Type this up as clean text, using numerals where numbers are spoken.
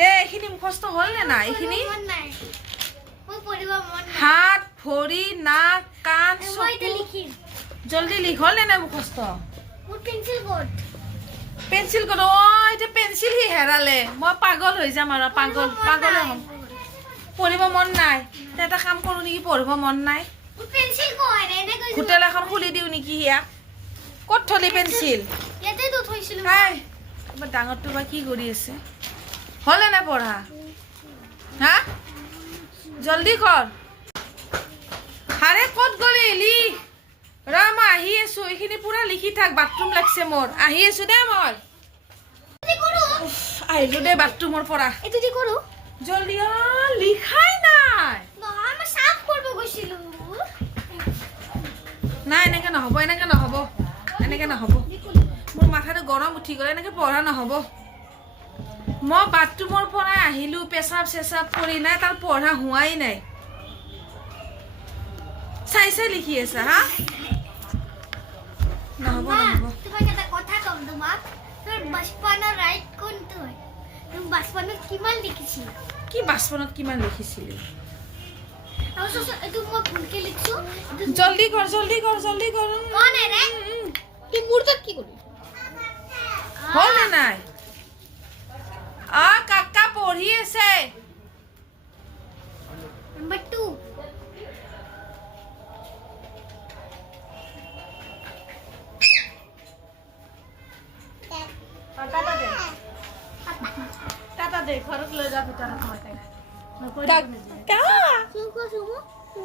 দে এইখিনি মুখস্থ হ'ল নে নাই এইখিনি মন নাই মই পঢ়িব মন নাই হাত ভৰি নাক কাণ মই এটা চকু লিখিম জলদি লিখ হ'ল নে নাই মুখস্থ মোৰ পেন্সিল ক'ত পেঞ্চিল ক'ত এতিয়া পেঞ্চিল সি হেৰালে মই পাগল হৈ যাম আৰু পাগলে হ'ম পঢ়িব মন নাই তে এটা কাম কৰোঁ নেকি পঢ়িব মন নাই মোৰ পেন্সিল ক'ত এনে কৈছো হোটেল এখন খুলি দিওঁ নেকি ইয়াক ক'ত থলি পেঞ্চিল ইয়াতে তো থৈছিলো হাই এবাৰ ডাঙৰটো বা কি কৰি আছে হ'লে নাই পঢ়া হা জলদি কৰ হাৰে ক'ত গ'লি লিখ ৰ মই আহি আছোঁ এইখিনি পূৰা লিখি থাক বাথৰুম লাগছে মোৰ আহি আছোঁ দে মই আহিলোঁ দে বাথৰুমৰ পৰা এটো দি কৰো জলদি লিখাই নাই নহয় মই সাফ কৰিব গৈছিলো নাই এনেকৈ নহ'ব এনেকৈ নহ'ব মোৰ মাথাটো গৰম উঠি গ'লে এনেকৈ পঢ়া নহ'ব মই বাথৰুমৰ পৰা আহিলোঁ পেচাব চেচাব কৰি নাই তাৰ পঢ়া হোৱাই নাই চাই লিখি আছা হা নহ'ব তোমাক এটা কথা কম তোমাক তোৰ বাচপনৰ ৰাইট কোনটো হয় তুমি বাচপনত কিমান লিখিছিলা কি বাচপনত কিমান লিখিছিলি আৰু এইটো মই ভুলকে লিখছো জলদি কৰ কোন ৰে তুই মোৰ তাত কি কৰিলি হ'ল নে নাই কাকা পঢ়ি আছে নাম্বাৰ 2 টাটা দে ঘৰত লৈ যা ভিতৰত মই তাইক কাকা সুমো